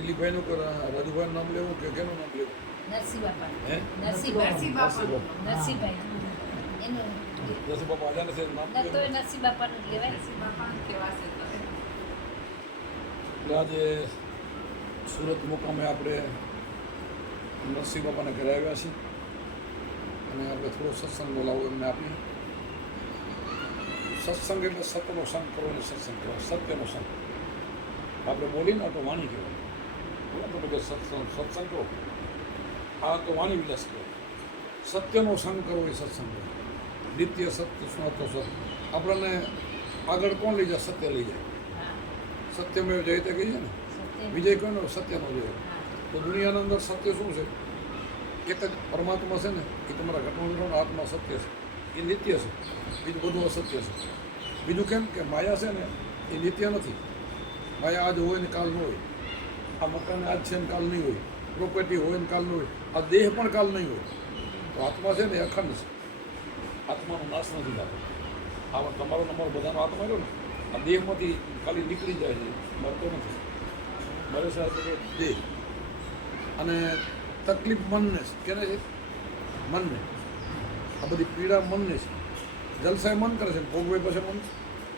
દિલીપભાઈનું કે રાજુભાઈનું નામ લેવું કે કેનું નામ લેવું? નરસિંહ બાપા. હે? નરસિંહ બાપા. નરસિંહભાઈ. એનું નરસિંહ બાપા આજાને છે નામ ન તો એ નરસિંહ બાપાનું જ લેવાય. એટલે આજે સુરત મુકામે આપણે નરસિંહ બાપાને ઘરે આવ્યા છીએ અને આપણે થોડો સત્સંગ બોલાવો એમને આપીએ. સત્સંગ એટલે સત્યનો સંગ કરો અને સત્સંગ કરો, સત્યનો સંગ. આપણે બોલીને તો વાણી કહેવાય. બોલો તો બધે સત્સંગ કરો, આ તો વાણી વિલાસ કરો. સત્યનો સંગ કરવો એ સત્સંગ કરો. નિત્ય સત્ય સ્નાતો સત્ય. આપણને આગળ કોણ લઈ જાય? સત્ય લઈ જાય. સત્યમેવ જયતે કહીએ ને, વિજય કોનો? સત્યનો જોયો. તો દુનિયાના અંદર સત્ય શું છે? એક જ પરમાત્મા છે ને, એ તમારા ઘટનાનો આત્મા સત્ય છે, એ નિત્ય છે. બીજું બધું અસત્ય છે. બીજું કેમ કે માયા છે ને એ નિત્ય નથી. માયા આજ હોય ને કાલ ન હોય. આ મકાન આજ છે ને કાલ નહીં હોય. પ્રોપર્ટી હોય ને કાલ ન હોય. આ દેહ પણ કાલ નહીં હોય. તો આત્મા છે ને એ અખંડ છે. આત્માનો નાશ નથી થતો. આ તમારો નંબર બધાનો આત્મા રહ્યો ને, આ દેહમાંથી ખાલી નીકળી જાય છે, મરતો નથી. મરે છે એટલે દેહ. અને તકલીફ મનને છે. કેને છે? મનને. આ બધી પીડા મનને છે. જલસાએ મન કરે છે, ભોગવે પછી મન.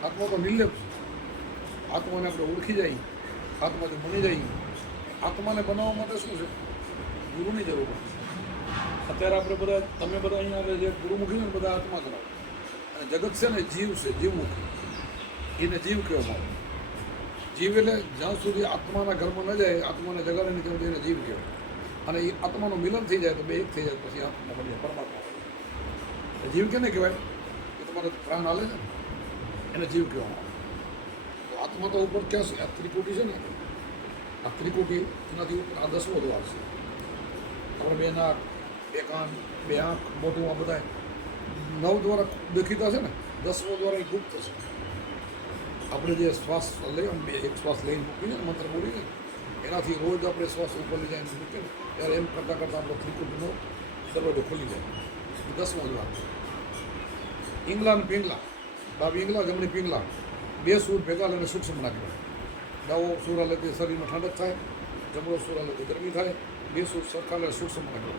આત્મા તો નિર્લેપ છે. આત્માને આપણે ઓળખી જાય, આત્માથી બની જાય. આત્માને બનાવવા માટે શું છે? ગુરુની જરૂર પડે છે. અત્યારે આપણે બધા, તમે બધા અહીંયા આવે જે ગુરુમુખી છે ને, બધા આત્મા કરાવો. અને જગત છે ને જીવ છે, જીવમુખી. એને જીવ કહેવામાં આવે. જીવ એટલે જ્યાં સુધી આત્માના ઘરમાં ન જાય, આત્માને જગાડે નહીં ત્યાં સુધી એને જીવ કહેવાય. અને એ આત્માનું મિલન થઈ જાય તો બે એક થઈ જાય, પછી આત્મા બની પરમાત્મા બને. જીવ કેને કહેવાય? એ તમારે પ્રાણ હાલે છે ને, એને જીવ કહેવામાં આવે. તો આત્મા તો ઉપર ક્યાં છે? આ ત્રિકુટી છે ને, આ ત્રિકુટી એનાથી ઉપર આ 10મો દ્વાર છે. આપણે બે નાક, બે કાન, બે આંખ, મોઢું, આ બધા 9 દ્વારા દેખીતા છે ને, 10મો દ્વાર એ ગુપ્ત છે. આપણે જે શ્વાસ લઈએ ને, એક શ્વાસ લઈને મૂકીને મંત્ર બોલીને, એનાથી રોજ આપણે શ્વાસ ઉપર લઈ જાય મૂકીએ ને, ત્યારે એમ કરતાં કરતાં આપણો ત્રિકુટીનો દરવાજો ખુલી જાય. એ 10મો દ્વાર છે. ઈંગલા ને પિંગલા, ડાબી ઈંગલા, જમણી પિંગલા, બે સૂર ભેગા લઈને સૂક્ષ્મ નાખ્યો. ડાવો સૂર હાલેથી શરીરમાં ઠંડક થાય, જમણો સૂર હાલેથી ગરમી થાય. બે સૂર સરખા લઈને સૂક્ષ્મ નાખ્યો.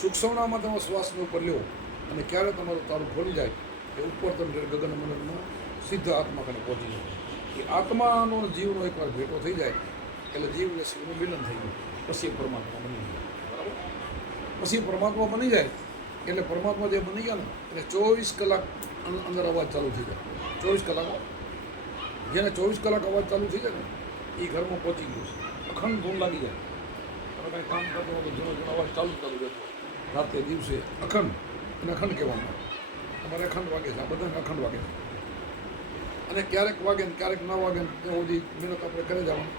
સૂક્ષ્મનામાં તમે શ્વાસને ઉપર લ્યો અને ક્યારે તમારું તારું ખોલી જાય એ ઉપર તમે ગગન મંડળમાં સિદ્ધ આત્મા કને પહોંચી જાય. એ આત્માનો જીવનો એકવાર ભેટો થઈ જાય એટલે જીવ અને શિવનું મિલન થઈ ગયું. પછી પરમાત્મા બની જાય. બરાબર? પછી પરમાત્મા બની જાય એટલે પરમાત્મા જે બની ગયા ને એટલે 24 કલાક અંદર અવાજ ચાલુ થઈ જાય. 24 કલાક. જેને 24 કલાક અવાજ ચાલુ થઈ જાય ને એ ઘરમાં પહોંચી ગયું છે. અખંડ ધૂન લાગી જાય. તમે કાંઈ કામ કરતો હોય તો જેનો જેનો અવાજ ચાલુ રહેતો રાતે દિવસે અખંડ. અને અખંડ કહેવામાં તમારે અખંડ વાગે છે. આ બધાને અખંડ વાગે છે. અને ક્યારેક વાગે ને ક્યારેક ના વાગે ને ત્યાં સુધી મહેનત આપણે કરી જવાનું.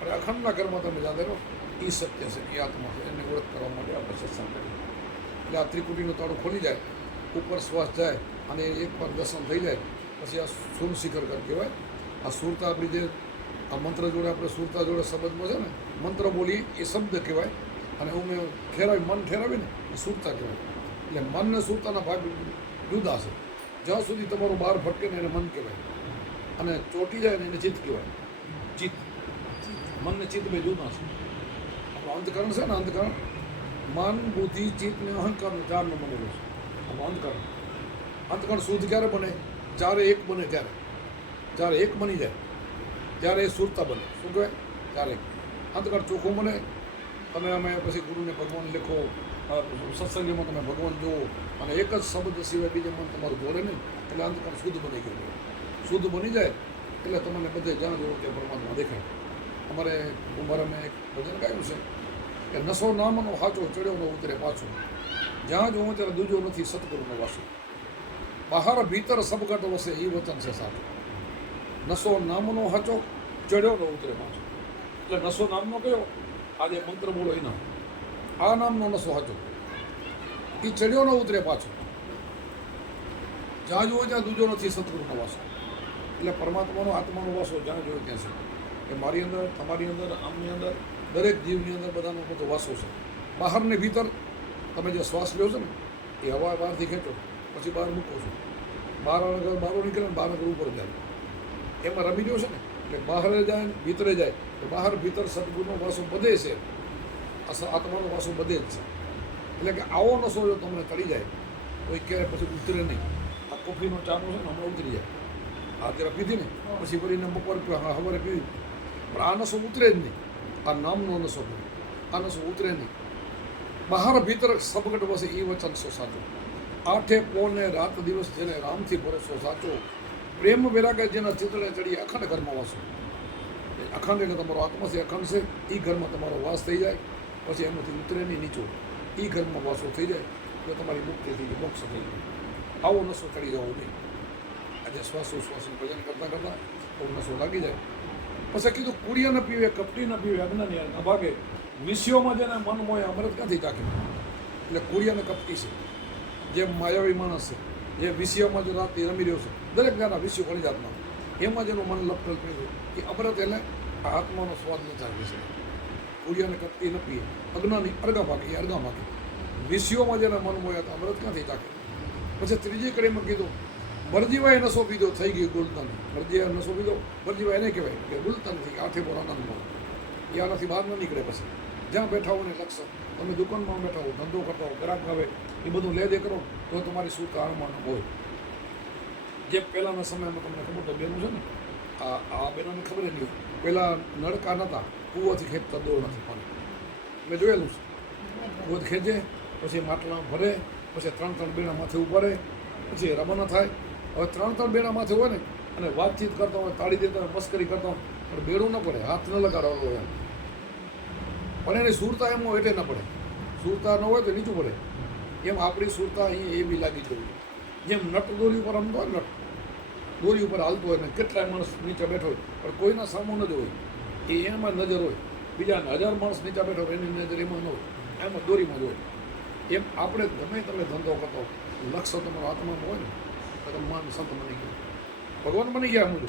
અને અખંડના ઘરમાં તમે જાતે રહો. એ સત્ય છે, એ આત્મા છે. એને ઓળખ કરવા માટે આપણે સત્સંગ કરીએ. એટલે આ ત્રિકુટીનું તાળું ખોલી જાય, ઉપર શ્વાસ જાય અને એકવાર દર્શન થઈ જાય પછી આ સુર શિખર કર કહેવાય. આ સુરતા આપણી જે આ મંત્ર જોડે આપણે સુરતા જોડે શબ્દમાં છે ને, મંત્ર બોલી એ શબ્દ કહેવાય. અને હું મેં ઠેરાવી, મન ઠેરાવી ને એ સુરતા કહેવાય. એટલે મન ને સુરતાના ભાગ જુદા છે. જ્યાં સુધી તમારું બહાર ભટકે ને એને મન કહેવાય, અને ચોંટી જાય ને એને ચિત્ત કહેવાય. ચિત્ત, મન ને ચિત્ત બે જુદા છે. આપણું અંતકરણ છે ને, અંતકરણ મન, બુદ્ધિ, ચિત્ત ને અહંકાર ને 4નું બનેલું છે. આપણું અંતકરણ. અંતકરણ શુદ્ધ ક્યારે બને? જ્યારે એક બને ત્યારે. જ્યારે એક બની જાય ત્યારે એ સુરતા બને. શું કહેવાય? ત્યારે અંતકરણ ચોખ્ખું બને. તમે અમે પછી ગુરુને ભગવાન લેખો, સત્સંગમાં તમે ભગવાન જુઓ અને એક જ શબ્દ સિવાય બીજે મન તમારું બોલે નહીં એટલે અંતકરણ શુદ્ધ બની ગયું. શુદ્ધ બની જાય એટલે તમને બધે જ્યાં જુઓ ત્યાં પરમાત્મા દેખાય. અમારે ઉંબારામાં એક ભજન ગાયું છે કે નસો નામનો હાચો, ચડ્યો ન ઉતરે પાછો. જ્યાં જુઓ ત્યારે દૂજો નથી સતગુરુનો વાસો. બહાર ભીતર સબગટ વસે એ વચન છે સાચું. નસો નામનો હાચો, ચડ્યો ન ઉતરે પાછો. એટલે નસો નામનો કયો? આજે મંત્ર બોલો એનો. આ નામનો નસો હાચો, એ ચડ્યો ન ઉતરે પાછો. જ્યાં જુઓ ત્યાં દૂજો નથી સતગુરુનો વાસો. એટલે પરમાત્માનો આત્માનો વાસો જ્યાં જોયો ત્યાં છે. એ મારી અંદર, તમારી અંદર, આમની અંદર, દરેક જીવની અંદર બધાનો બધો વાસો છે. બહાર ને ભીતર તમે જે શ્વાસ લ્યો છો ને એ હવા બહારથી ખેંચો પછી બહાર મૂકો છો. બહાર નીકળે ને બહાર ઉપર જાય એમાં રમી રહ્યો છે ને એટલે બહાર જાય ને ભીતરે જાય તો બહાર ભીતર સદગુણનો વાસો બધે છે, આત્માનો વાસો બધે જ છે. એટલે કે આવો નશો જો તમને ચડી જાય તો એ ક્યારે પછી ઉતરે નહીં. આ કોફીનો ચાનો છે ને હમણાં ઉતરી જાય, આ જરા પીધી ને પછી વળીને બપોર સવારે પીધી, પણ આ નશો ઉતરે જ નહીં. આ નામનો નશો, આ નશો ઉતરે નહીં. બહાર ભીતર સબગટ વસે એ વચન સો સાચો, આઠે પોને રાત દિવસ જેને રામથી ભરોસો સાચો, પ્રેમ વિરાગે જેના ચિત્તને ચડી અખંડ ઘરમાં વાસો. અખંડ એટલે તમારો આત્મા છે, અખંડ છે, એ ઘરમાં તમારો વાસ થઈ જાય, પછી એમાંથી ઉતરે નહીં નીચો, એ ઘરમાં વાસો થઈ જાય તો તમારી મુક્તિ થઈ જાય, મોક્ષ થઈ જાય. આવો નશો ચડી જવો નહીં. આજે શ્વાસોશ્વાસનું ભજન કરતાં કરતાં આવો નશો લાગી જાય. પછી કીધું કુડિયા ન પીવે, કપટી ન પીવે, અજ્ઞાની ન ભાગે, વિષયોમાં જેને મન મોય અમૃત ક્યાંથી ચાકે. એટલે કુડિયા ને કપટી છે, જે માયાવી માણસ છે, જે વિષયોમાં જો રાતથી રમી રહ્યો છે, દરેક જાતના વિષયો ઘણી જાતના, એમાં જેનું મન લપટલ પીવું એ અમૃત એટલે આત્માનો સ્વાદ ન ચાલે છે. કુડિયાને કપટી ન પીએ, અજ્ઞાની અર્ગા ભાગે, એ અર્ગા ભાગે. વિષયોમાં જેને મન મોયા તો અમૃત ક્યાંથી ચાકે. પછી ત્રીજી કડીમાં કીધું મરજીવાએ નશો પીધો થઈ ગયું ગુલતન. મરજીવાએ નશો પીધો, મરજીવા એને કહેવાય કે ગુલતન થઈ આઠે બોર આનંદ મળે. એ આનાથી બહાર ન નીકળે. પછી જ્યાં બેઠા હો ને લક્ષ્ય, તમે દુકાનમાં બેઠા હો, ધંધો કરતા હો, ગ્રાહક આવે, એ બધું લે દે કરો તો તમારી શું આણમાં હોય. જે પહેલાંના સમયમાં તમને ખબર તો બેનું છે ને, આ બેનોને ખબર જ નહીં, પહેલાં નળકા નહોતા, કૂવાથી ખેંચતા દોર નથી પાણી. મેં જોયેલું છે, કૂવાથી ખેંચે, પછી માટલા ભરે, પછી 3-3 બેણા માથે ઉભા રહે, પછી રવાના થાય. હવે 3-3 બેણા માથે હોય ને અને વાતચીત કરતા હોય, તાળી દેતા હોય, મસ્કરી કરતા હોય, પણ બેડું ન પડે, હાથ ન લગાડવાનો હોય એમ. પણ એની સુરતા એમ હોય એટલે ન પડે, સુરતા ન હોય તો નીચું પડે. એમ આપણી સુરતા અહીં એવી લાગી જોઈએ. જેમ નટ દોરી ઉપર રમતો હોય, નટ દોરી ઉપર હાલતો હોય ને કેટલાય માણસ નીચે બેઠો હોય પણ કોઈના સામું ન જ હોય, એ એમાં નજર હોય. બીજા 1000 માણસ નીચે બેઠો હોય એની નજર એમાં ન હોય, એમાં દોરીમાં જ હોય. એમ આપણે ગમે તમે ધંધો કરતો લક્ષ્ય તમારો આત્મામાં હોય ને તો તમે માન સંત બની ગયા, ભગવાન બની ગયા. મુજબ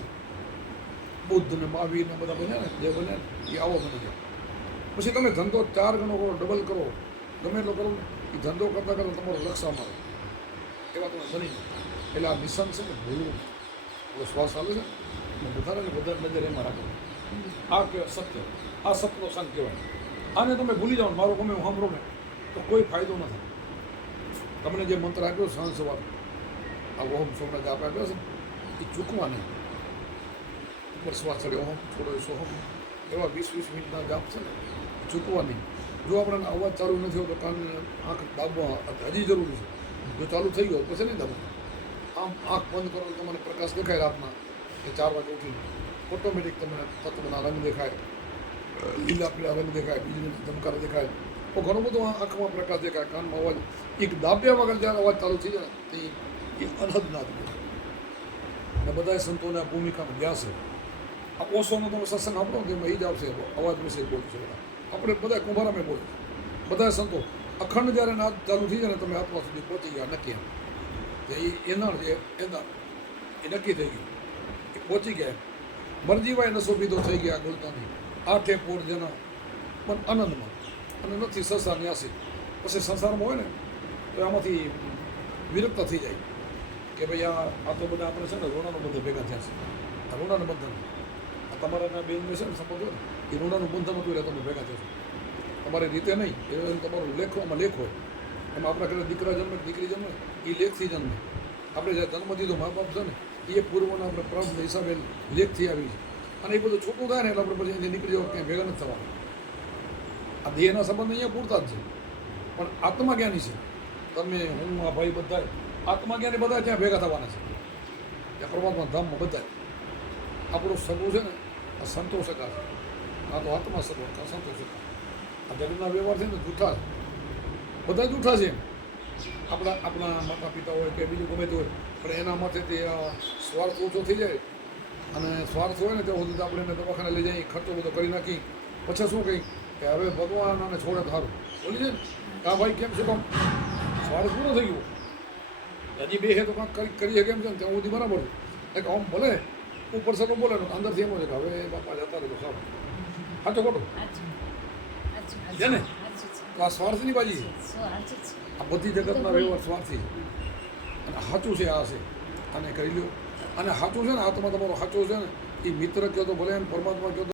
બુદ્ધ ને મહાવીર ને બધા બન્યા ને, જે બન્યા ને એ આવો બની ગયા. પછી તમે ધંધો 4 ગણો કરો, ડબલ કરો, ગમે એટલો કરો ને, એ ધંધો કરતાં કરતાં તમારો લક્ષ્ય અમારે એવા તમે બની ગયા. એટલે આ મિશન છે ને ભૂલવું, શ્વાસ ચાલે છે ને બધાને બધા નજર એમાં રાખો. આ કહેવાય સત્ય, આ સતનો સંગ કહેવાય. આને તમે ભૂલી જાઓ, મારો ગમે હું સાંભળો ને તો કોઈ ફાયદો ન થાય. તમને જે મંત્ર આપ્યો સાંજ સવાર, આ ઓમ સોમનાથ જાપ આપ્યો છે એ ચૂકવા નહીં. ઉપર શ્વાસ ચડે ઓમ, છોડો સોહમ, એવા 20-20 મિનિટના જાપ છે ને ચૂકવા નહીં. જો આપણને અવાજ ચાલુ નથી હોતો, કાન આંખ દાબવા હજી જરૂરી છે. જો ચાલુ થઈ ગયો પછી નહીં દાબો. આમ આંખ બંધ કરો તમને પ્રકાશ દેખાય રાતના કે 4 વાગે ઉઠીને ઓટોમેટિક તમને તત્વના રંગ દેખાય, લીલા પીળા રંગ દેખાય, બીજળી ધમકારો દેખાય, તો ઘણું બધું આંખમાં પ્રકાશ દેખાય, કાનમાં અવાજ. એક દાબ્યા વગર જ્યારે અવાજ ચાલુ થઈ જાય ને એ અનહદનાથ અને બધા સંતોને આ ભૂમિકામાં ગયા છે. આ ઓશોનો તમે સત્સંગ સાંભળો ને એમાં એ જ આવશે, અવાજ વિશે બોલું છું. આપણે બધા કુંભારામે બોલે, બધા સંતો અખંડ જ્યારે નાદ ચાલુ થઈ જાય ને તમે આત્મા સુધી પહોંચી ગયા નક્કી. એ એનાળ જે એના એ નક્કી થઈ ગયું, એ પહોંચી ગયા. મરજીવાય નશો પીધો થઈ ગયા ગુલતાની, આઠે પોર જેના પણ આનંદમાં અને નથી સસા ન્યાસી. પછી સંસારમાં હોય ને તો આમાંથી વિરક્ત થઈ જાય કે ભાઈ આ તો બધા આપણે છે ને ઋણાનું બંધન ભેગા થયા છે. આ ઋણાનું બંધન આ તમારા બેન છે ને સંબંધ હોય ને એ ઋણાનું બંધન હતું એટલે તમે ભેગા થશો. તમારી રીતે નહીં, એ તમારું લેખવામાં લેખ હોય. એમાં આપણા ઘરે દીકરા જન્મે દીકરી જન્મે એ લેખથી જન્મે. આપણે જ્યારે જન્મ દીધો મા બાપ છે ને એ પૂર્વના આપણે પ્રાપ્ત હિસાબે લેખથી આવી છે. અને એ બધું છૂટું થાય ને એટલે આપણે પછી અહીંથી નીકળી જવા ક્યાંય ભેગા નથી થવાના. આ દેહના સંબંધ અહીંયા પૂરતા જ છે, પણ આત્મજ્ઞાની છે. તમે હું આ ભાઈ બધા આત્મજ્ઞાની બધા ત્યાં ભેગા થવાના છે, ત્યાં પરમાત્મા ધામમાં બધા. આપણું સગું છે ને આ સંતોષકા છે, આ તો આત્મા સગો, આ સંતોષકા. આ જગતના વ્યવહાર છે ને જૂઠા છે, બધા જૂઠા છે. આપણા માતા પિતા હોય કે બીજું ગમે તે હોય, પણ એના માથેથી સ્વાર્થ ઓછો થઈ જાય. અને સ્વાર્થ હોય ને ત્યાં સુધી આપણે એને દવાખાને લઈ જઈએ, ખર્ચો બધો કરી નાખી, પછી શું કહી કે હવે ભગવાન આને છોડે તો સારું બોલી છે ને. આ ભાઈ કેમ છે કામ સ્વાર્થ પૂરો થઈ ગયો, હજી બે હે તો કાંઈક કરીએ કેમ છે ને ત્યાં સુધી બરાબર છે. એટલે આમ ભલે ઉપર સગો બોલે ને અંદરથી એમ છે કે હવે બાપા જતા રહે તો સારું. સાચો ખોટો છે ને? તો આ સ્વાર્થની બાજી છે. આ બધી જગતના વ્યવહાર સ્વાર્થી છે. અને સાચું છે આ છે, આને કરી લ્યો. અને સાચું છે ને આત્મા તમારો સાચો છે ને એ મિત્ર કહો તો ભલે, પરમાત્મા કહો